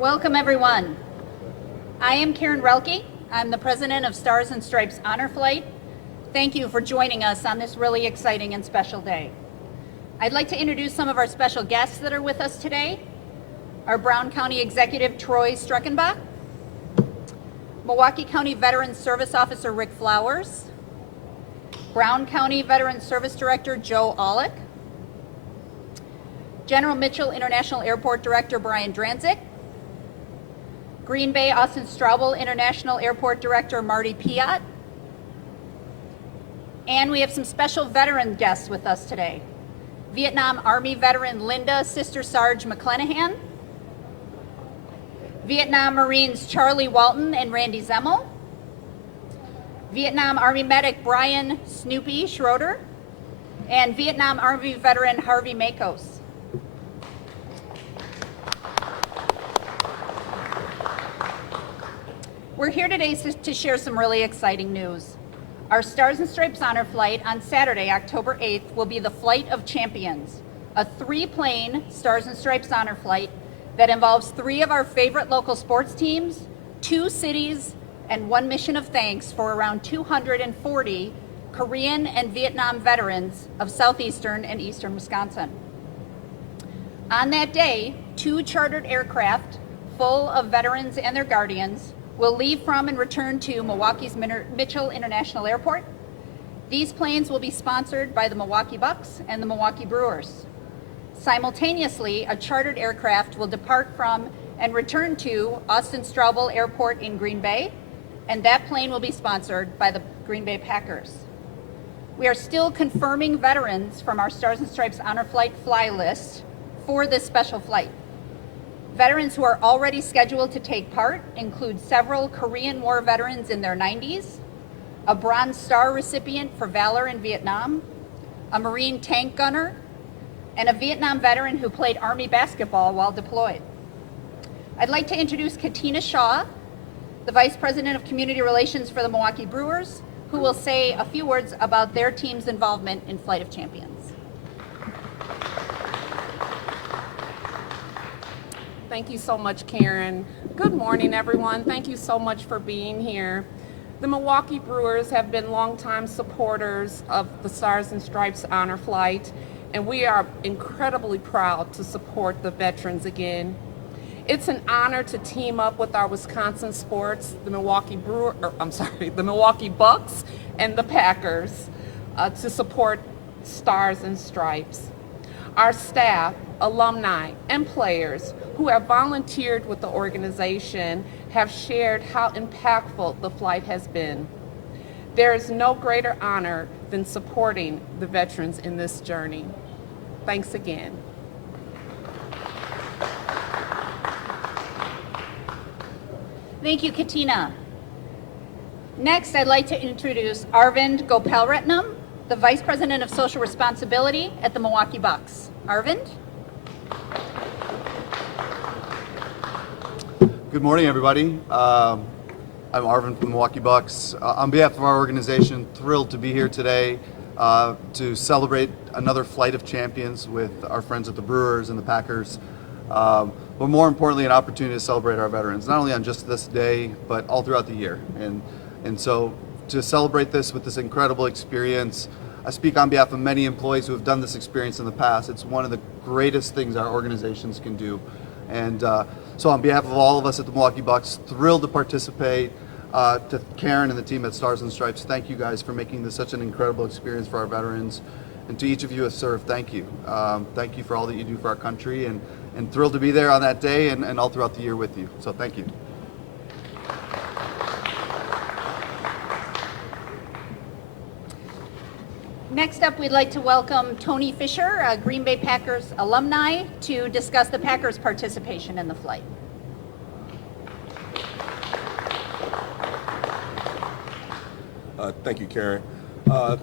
Welcome, everyone. I am Karen Relke. I'm the president of Stars and Stripes Honor Flight. Thank you for joining us on this really exciting and special day. I'd like to introduce some of our special guests that are with us today. Our Brown County Executive, Troy Struckenbach. Milwaukee County Veteran Service Officer, Rick Flowers. Brown County Veteran Service Director, Joe Aulick. General Mitchell International Airport Director, Brian Dranzik. Green Bay Austin Straubel International Airport Director, Marty Piat. And we have some special veteran guests with us today. Vietnam Army veteran Linda Sister Sarge McClenahan. Vietnam Marines Charlie Walton and Randy Zemmel. Vietnam Army medic Brian Snoopy Schroeder. And Vietnam Army veteran Harvey Makos. We're here today to share some really exciting news. Our Stars and Stripes Honor Flight on Saturday, October 8th, will be the Flight of Champions, a 3-plane Stars and Stripes Honor Flight that involves 3 of our favorite local sports teams, 2 cities, and 1 mission of thanks for around 240 Korean and Vietnam veterans of southeastern and eastern Wisconsin. On that day, 2 chartered aircraft full of veterans and their guardians will leave from and return to Milwaukee's Mitchell International Airport. These planes will be sponsored by the Milwaukee Bucks and the Milwaukee Brewers. Simultaneously, a chartered aircraft will depart from and return to Austin Straubel Airport in Green Bay, and that plane will be sponsored by the Green Bay Packers. We are still confirming veterans from our Stars and Stripes Honor Flight fly list for this special flight. Veterans who are already scheduled to take part include several Korean War veterans in their 90s, a Bronze Star recipient for valor in Vietnam, a Marine tank gunner, and a Vietnam veteran who played Army basketball while deployed. I'd like to introduce Katina Shaw, the Vice President of Community Relations for the Milwaukee Brewers, who will say a few words about their team's involvement in Flight of Champions. Thank you so much, Karen. Good morning, everyone. Thank you so much for being here. The Milwaukee Brewers have been longtime supporters of the Stars and Stripes Honor Flight, and we are incredibly proud to support the veterans again. It's an honor to team up with our Wisconsin sports, the Milwaukee Bucks and the Packers, to support Stars and Stripes. Our staff, alumni, and players who have volunteered with the organization have shared how impactful the flight has been. There is no greater honor than supporting the veterans in this journey. Thanks again. Thank you, Katina. Next, I'd like to introduce Arvind Gopalratnam, the Vice President of Social Responsibility at the Milwaukee Bucks. Arvind? Good morning, everybody. I'm Arvind from the Milwaukee Bucks. On behalf of our organization, thrilled to be here today to celebrate another Flight of Champions with our friends at the Brewers and the Packers. But more importantly, an opportunity to celebrate our veterans, not only on just this day, but all throughout the year. And so to celebrate this with this incredible experience, I speak on behalf of many employees who have done this experience in the past. It's one of the greatest things our organizations can do. And so on behalf of all of us at the Milwaukee Bucks, thrilled to participate. To Karen and the team at Stars and Stripes, thank you guys for making this such an incredible experience for our veterans. And to each of you who have served, thank you. Thank you for all that you do for our country, and thrilled to be there on that day and all throughout the year with you. So thank you. Next up, we'd like to welcome Tony Fisher, a Green Bay Packers alumni, to discuss the Packers' participation in the flight. Thank you, Karen.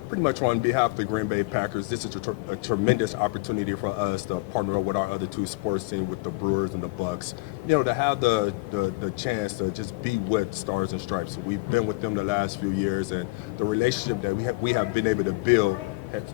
Pretty much on behalf of the Green Bay Packers, this is a tremendous opportunity for us to partner up with our other 2 sports teams, with the Brewers and the Bucks. You know, to have the chance to just be with Stars and Stripes. We've been with them the last few years, and the relationship that we have been able to build. And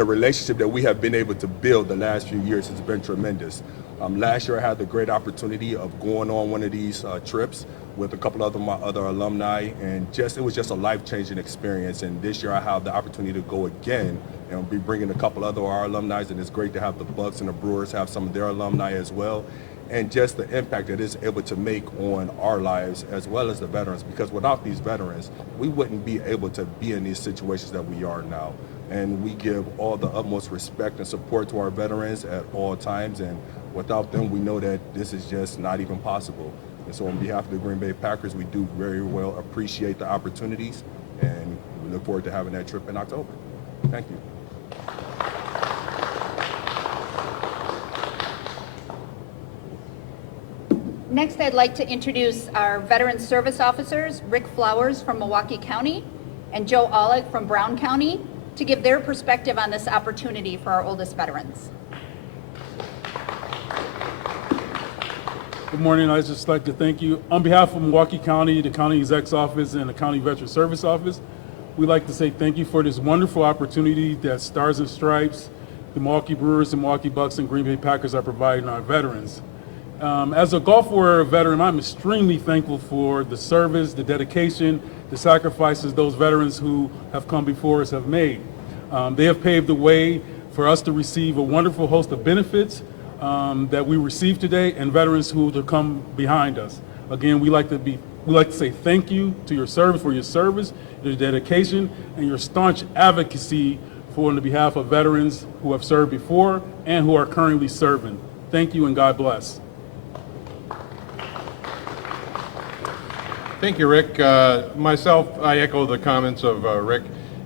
the relationship that we have been able to build the last few years has been tremendous. Last year I had the great opportunity of going on one of these trips with a couple of my other alumni, and it was just a life-changing experience. And this year I have the opportunity to go again, and we'll be bringing a couple other of our alumni, and it's great to have the Bucks and the Brewers have some of their alumni as well. And just the impact that it's able to make on our lives as well as the veterans, because without these veterans, we wouldn't be able to be in these situations that we are now. And we give all the utmost respect and support to our veterans at all times, and without them, we know that this is just not even possible. And so on behalf of the Green Bay Packers, we do very well appreciate the opportunities, and we look forward to having that trip in October. Thank you. Next, I'd like to introduce our Veteran Service Officers, Rick Flowers from Milwaukee County and Joe Oleg from Brown County, to give their perspective on this opportunity for our oldest veterans. Good morning. I'd just like to thank you. On behalf of Milwaukee County, the County Exec's Office, and the County Veteran Service Office, we'd like to say thank you for this wonderful opportunity that Stars and Stripes, the Milwaukee Brewers, the Milwaukee Bucks, and Green Bay Packers are providing our veterans. As a Gulf War veteran, I'm extremely thankful for the service, the dedication, the sacrifices those veterans who have come before us have made. They have paved the way for us to receive a wonderful host of benefits that we receive today, and veterans who will come behind us. Again, we like to say thank you to your service for your service, your dedication, and your staunch advocacy on the behalf of veterans who have served before and who are currently serving. Thank you, and God bless. Thank you, Rick. Myself, I echo the comments of Rick,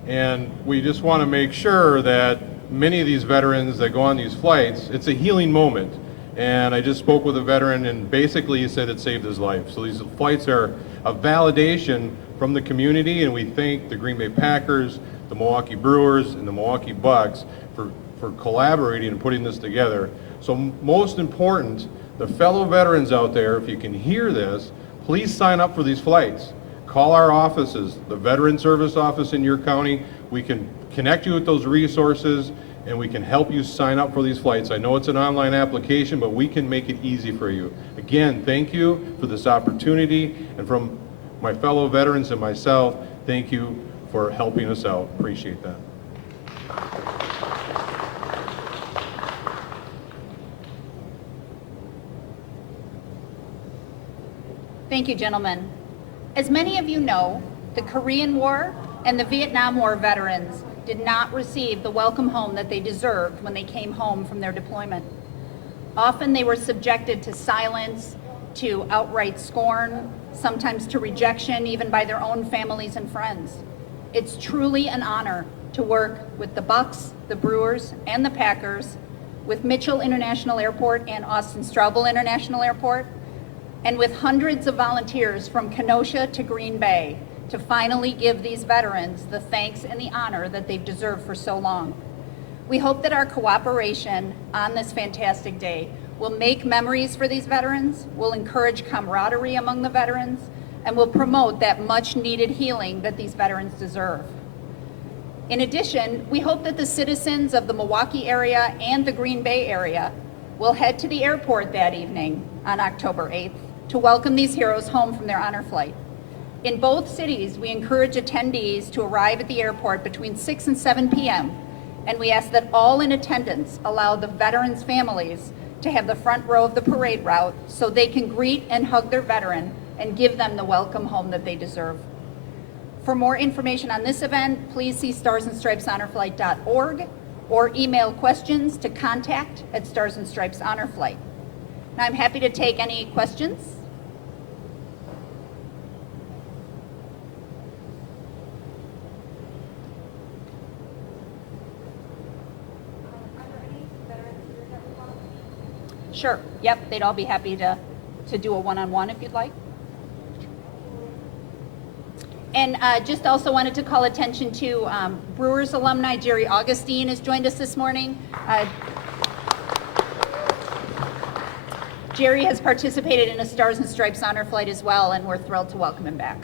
and we just want to make sure that many of these veterans that go on these flights, it's a healing moment. And I just spoke with a veteran, and basically he said it saved his life. So these flights are a validation from the community, and we thank the Green Bay Packers, the Milwaukee Brewers, and the Milwaukee Bucks for collaborating and putting this together. So most important, the fellow veterans out there, if you can hear this, please sign up for these flights. Call our offices, the Veteran Service Office in your county. We can connect you with those resources, and we can help you sign up for these flights. I know it's an online application, but we can make it easy for you. Again, thank you for this opportunity, and from my fellow veterans and myself, thank you for helping us out. Appreciate that. Thank you, gentlemen. As many of you know, the Korean War and the Vietnam War veterans did not receive the welcome home that they deserved when they came home from their deployment. Often they were subjected to silence, to outright scorn, sometimes to rejection, even by their own families and friends. It's truly an honor to work with the Bucks, the Brewers, and the Packers, with Mitchell International Airport and Austin Straubel International Airport, and with hundreds of volunteers from Kenosha to Green Bay to finally give these veterans the thanks and the honor that they've deserved for so long. We hope that our cooperation on this fantastic day will make memories for these veterans, will encourage camaraderie among the veterans, and will promote that much needed healing that these veterans deserve. In addition, we hope that the citizens of the Milwaukee area and the Green Bay area will head to the airport that evening on October 8th to welcome these heroes home from their honor flight. In both cities, we encourage attendees to arrive at the airport between 6 and 7 p.m., and we ask that all in attendance allow the veterans' families to have the front row of the parade route so they can greet and hug their veteran and give them the welcome home that they deserve. For more information on this event, please see starsandstripeshonorflight.org or email questions to contact@starsandstripeshonorflight. Now I'm happy to take any questions. Sure, yep, they'd all be happy to do a one-on-one if you'd like. And just also wanted to call attention to Brewers alumni Jerry Augustine has joined us this morning. Jerry has participated in a Stars and Stripes honor flight as well, and we're thrilled to welcome him back.